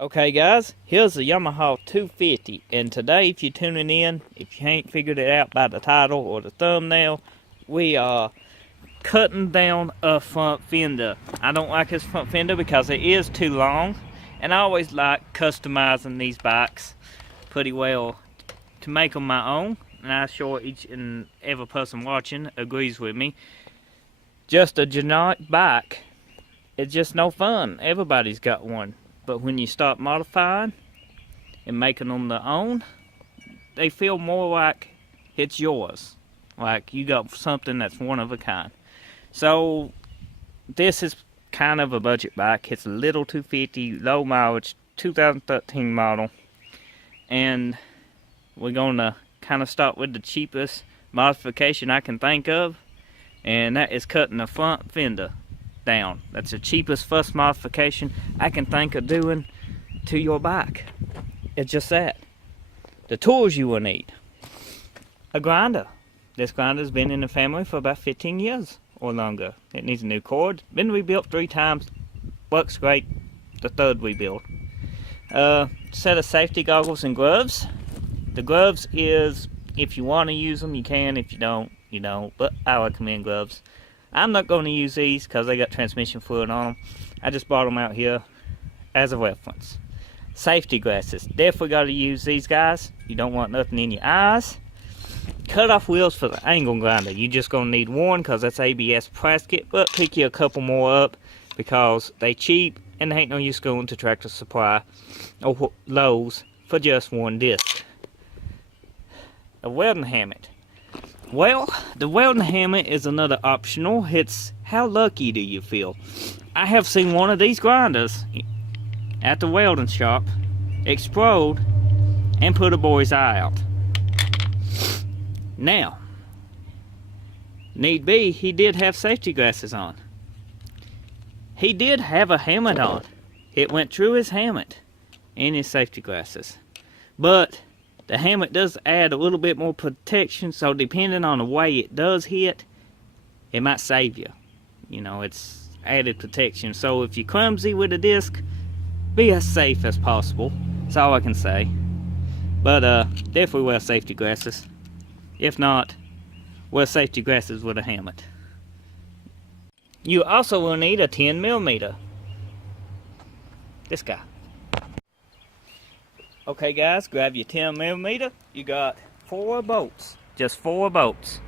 Okay guys, here's the Yamaha 250, and today if you're tuning in, if you ain't figured it out by the title or the thumbnail, we are cutting down a front fender. I don't like this front fender because it is too long, and I always like customizing these bikes pretty well to make them my own, and I'm sure each and every person watching agrees with me. Just a generic bike, it's just no fun. Everybody's got one. But when you start modifying and making them their own, they feel more like it's yours. Like you got something that's one of a kind. So this is kind of a budget bike. It's a little 250, low mileage, 2013 model. And we're going to kind of start with the cheapest modification I can think of. And that is cutting the front fender down. That's the cheapest first modification I can think of doing to your bike. It's just that. The tools you will need. A grinder. This grinder's been in the family for about 15 years or longer. It needs a new cord. Been rebuilt 3 times. Works great. The third rebuild. Set of safety goggles and gloves. The gloves is, if you want to use them, you can. If you don't, you don't. But I recommend gloves. I'm not going to use these because they got transmission fluid on them. I just brought them out here as a reference. Safety glasses. Definitely got to use these guys. You don't want nothing in your eyes. Cut off wheels for the angle grinder. You're just going to need one because that's ABS plastic. But pick you a couple more up because they cheap and they ain't no use going to Tractor Supply or Lowe's for just one disc. A welding hammock. Well, the welding hammer is another optional. It's how lucky do you feel? I have seen one of these grinders at the welding shop explode and put a boy's eye out. Now, need be, he did have safety glasses on. He did have a helmet on. It went through his helmet and his safety glasses. But the helmet does add a little bit more protection, so depending on the way it does hit, it might save you. You know, it's added protection. So if you're clumsy with a disc, be as safe as possible. That's all I can say. But definitely wear safety glasses. If not, wear safety glasses with a helmet. You also will need a 10mm. This guy. Okay guys, grab your 10mm. You got 4 bolts. Just 4 bolts.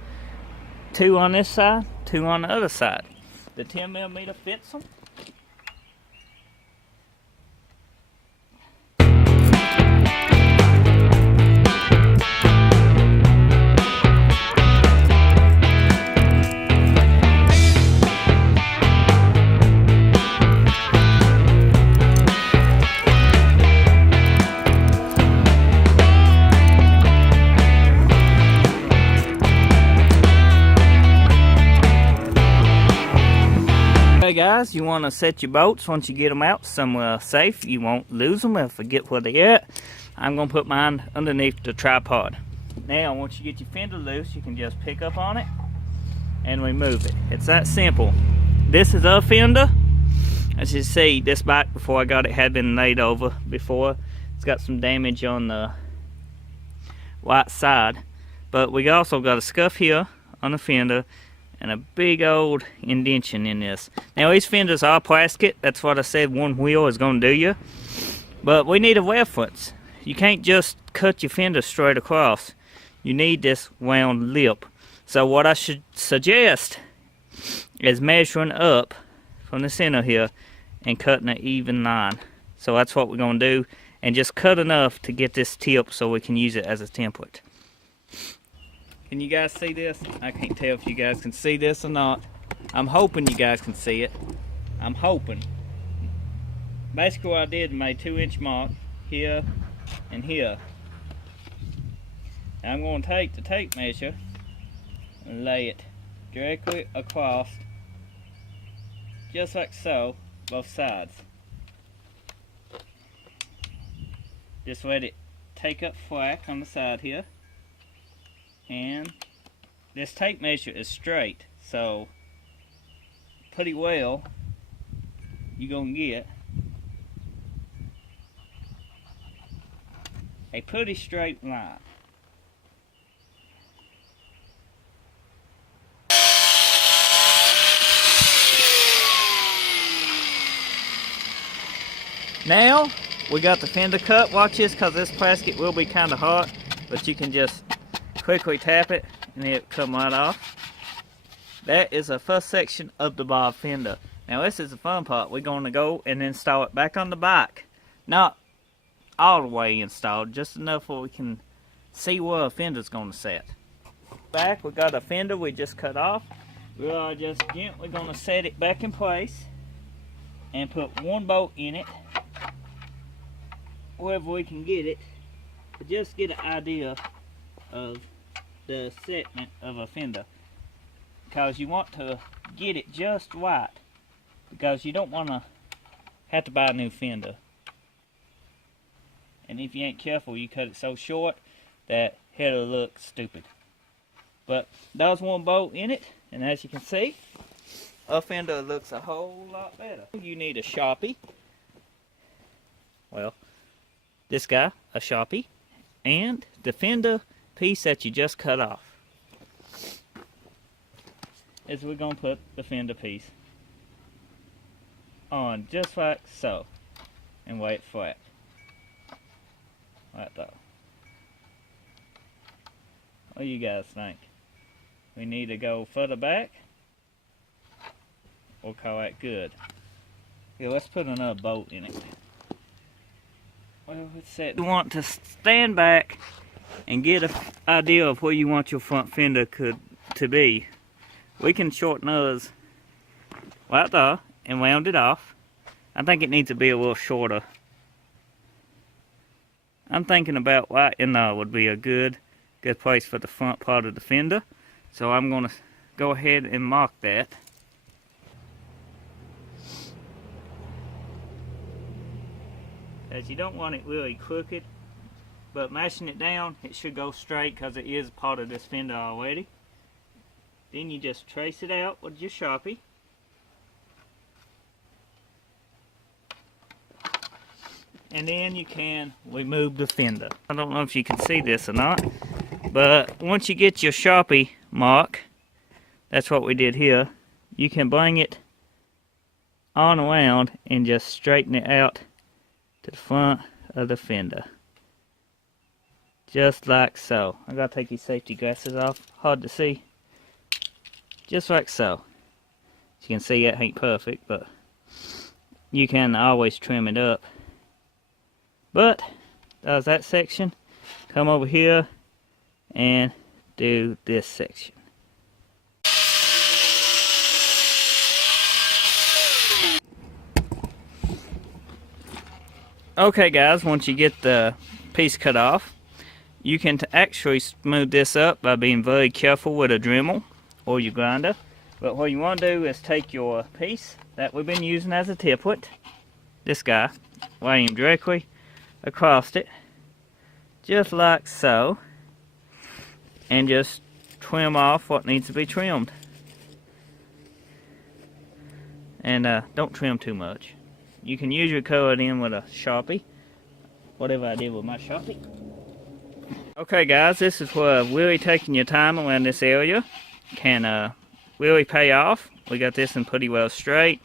2 on this side, 2 on the other side. The 10mm fits them. Okay guys, you want to set your bolts once you get them out somewhere safe. You won't lose them or forget where they're at. I'm going to put mine underneath the tripod. Now once you get your fender loose, you can just pick up on it and remove it. It's that simple. This is a fender. As you see, this bike before I got it had been laid over before. It's got some damage on the right side. But we also got a scuff here on the fender and a big old indentation in this. Now these fenders are plastic. That's what I said, one wheel is going to do you. But we need a reference. You can't just cut your fender straight across. You need this round lip. So what I should suggest is measuring up from the center here and cutting an even line. So that's what we're going to do. And just cut enough to get this tip so we can use it as a template. Can you guys see this? I can't tell if you guys can see this or not. I'm hoping you guys can see it. I'm hoping. Basically what I did, made 2-inch mark here and here. Now I'm going to take the tape measure and lay it directly across, just like so, both sides. Just let it take up flat on the side here. And this tape measure is straight, so pretty well you're gonna get a pretty straight line. Now we got the fender cut. Watch this, because this plastic will be kind of hot, but you can just quickly tap it and it'll come right off. That is the first section of the bob fender. Now this is the fun part. We're going to go and install it back on the bike. Not all the way installed, just enough where we can see where a fender's going to set. Back, we got a fender we just cut off. We are just gently going to set it back in place and put one bolt in it, wherever we can get it, to just get an idea of the segment of a fender. Because you want to get it just right, because you don't want to have to buy a new fender. And if you ain't careful, you cut it so short that it'll look stupid. But there's one bolt in it, and as you can see, a fender looks a whole lot better. You need a Sharpie. Well, this guy, a Sharpie, and the fender piece that you just cut off. Is we're going to put the fender piece on just like so, and lay it flat. Like that. What do you guys think? We need to go further back, or call that good? Yeah, let's put another bolt in it. Well, let's set. You want to stand back and get an idea of where you want your front fender to be. We can shorten ours right there and round it off. I think it needs to be a little shorter. I'm thinking about right in there would be a good place for the front part of the fender. So I'm going to go ahead and mark that. As you don't want it really crooked, but mashing it down, it should go straight because it is part of this fender already. Then you just trace it out with your Sharpie. And then you can remove the fender. I don't know if you can see this or not, but once you get your Sharpie mark, that's what we did here, you can bring it on around and just straighten it out to the front of the fender. Just like so. I gotta take these safety glasses off, hard to see. Just like so. As you can see, it ain't perfect, but you can always trim it up. But there's that section. Come over here and do this section. Okay guys, once you get the piece cut off, you can actually smooth this up by being very careful with a Dremel or your grinder. But what you want to do is take your piece that we've been using as a template, this guy, lay him directly across it, just like so, and just trim off what needs to be trimmed. And don't trim too much. You can usually color it in with a Sharpie, whatever I did with my Sharpie. Okay guys, this is where really taking your time around this area can really pay off. We got this in pretty well straight.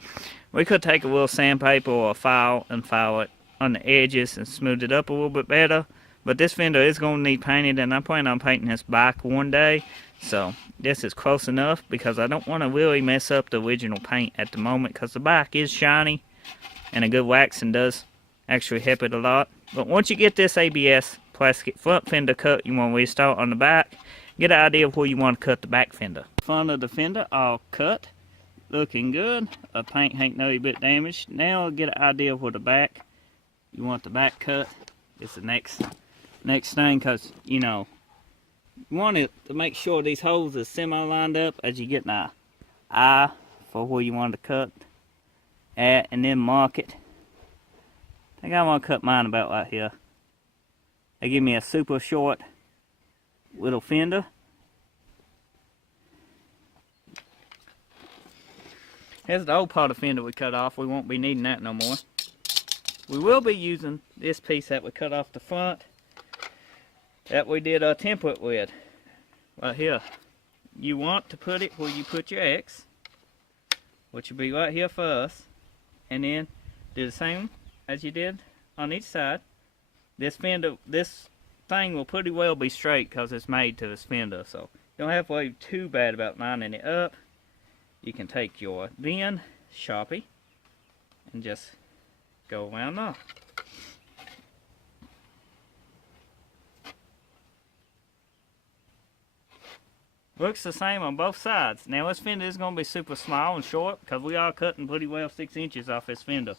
We could take a little sandpaper or a file and file it on the edges and smooth it up a little bit better. But this fender is going to need painted, and I plan on painting this bike one day. So this is close enough because I don't want to really mess up the original paint at the moment, because the bike is shiny and a good waxing does actually help it a lot. But once you get this ABS plastic front fender cut, you want to restart on the back. Get an idea of where you want to cut the back fender. Front of the fender all cut, looking good. The paint ain't no bit damaged. Now get an idea of where the back, you want the back cut. It's the next thing, because you know you want it to make sure these holes are semi lined up as you get an eye for where you want to cut at, and then mark it. I think I want to cut mine about right here. They give me a super short little fender. Here's the old part of the fender we cut off. We won't be needing that no more. We will be using this piece that we cut off the front that we did a template with. Right here. You want to put it where you put your X, which will be right here for us, and then do the same as you did on each side. This fender, this thing will pretty well be straight because it's made to this fender, so you don't have to worry too bad about lining it up. You can take your then Sharpie and just go around there. Looks the same on both sides. Now this fender is going to be super small and short because we are cutting pretty well 6 inches off this fender.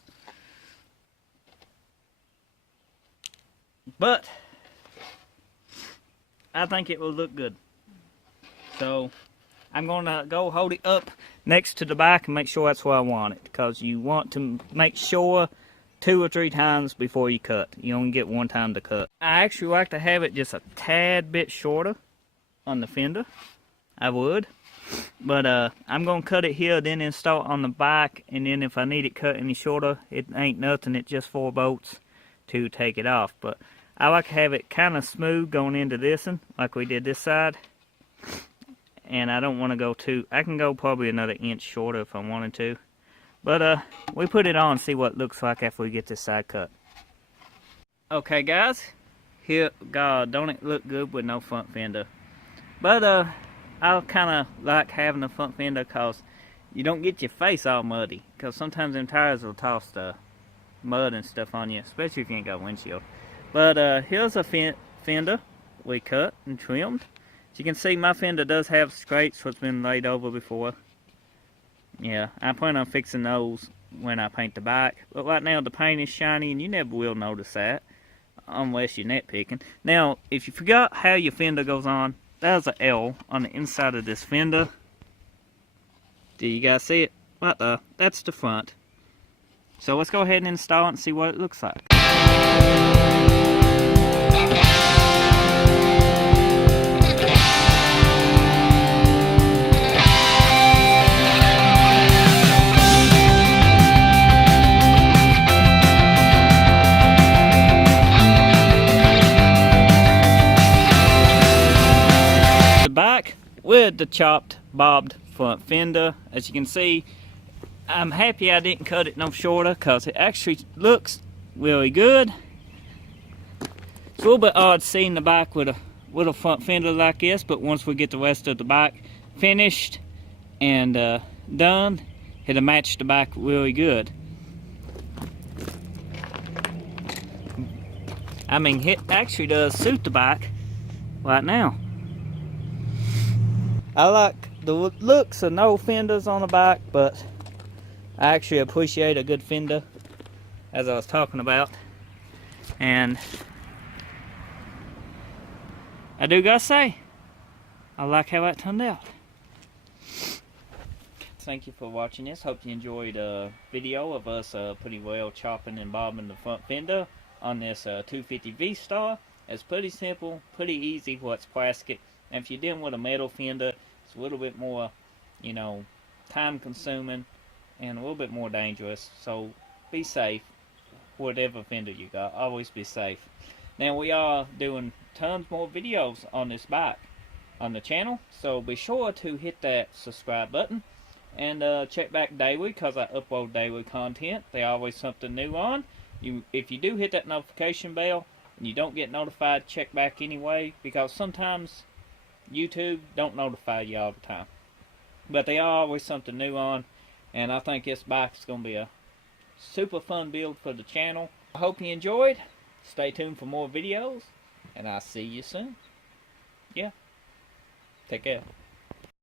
But I think it will look good. So I'm going to go hold it up next to the back and make sure that's where I want it, because you want to make sure 2 or 3 times before you cut. You only get 1 time to cut. I actually like to have it just a tad bit shorter on the fender. I would, but I'm gonna cut it here, then install it on the back, and then if I need it cut any shorter, it ain't nothing. It's just 4 bolts to take it off. But I like to have it kind of smooth going into this one, like we did this side. And I don't want to go too. I can go probably another inch shorter if I wanted to. But we put it on and see what it looks like after we get this side cut. Okay, guys, here, God, don't it look good with no front fender? But I kind of like having a front fender because you don't get your face all muddy. Because sometimes them tires will toss the mud and stuff on you, especially if you ain't got a windshield. But here's a fender we cut and trimmed. As you can see, my fender does have scrapes what's been laid over before. Yeah, I plan on fixing those when I paint the back. But right now the paint is shiny and you never will notice that unless you're nitpicking. Now, if you forgot how your fender goes on, there's an L on the inside of this fender. Do you guys see it? Right there. That's the front. So let's go ahead and install it and see what it looks like. Back with the chopped bobbed front fender. As you can see, I'm happy I didn't cut it no shorter because it actually looks really good. It's a little bit odd seeing the back with a front fender like this, but once we get the rest of the back finished and done, it'll match the back really good. I mean, it actually does suit the back right now. I like the looks of no fenders on the back, but I actually appreciate a good fender, as I was talking about. And I do gotta say, I like how that turned out. Thank you for watching this. Hope you enjoyed a video of us pretty well chopping and bobbing the front fender on this 250 V-Star. It's pretty simple, pretty easy for it's plastic. And if you're dealing with a metal fender, it's a little bit more, you know, time consuming and a little bit more dangerous. So be safe, whatever fender you got, always be safe. Now we are doing tons more videos on this bike on the channel, so be sure to hit that subscribe button and check back daily, because I upload daily content. There's always something new on. If you do hit that notification bell and you don't get notified, check back anyway, because sometimes YouTube don't notify you all the time. But there are always something new on, and I think this bike is going to be a super fun build for the channel. I hope you enjoyed. Stay tuned for more videos, and I'll see you soon. Yeah. Take care.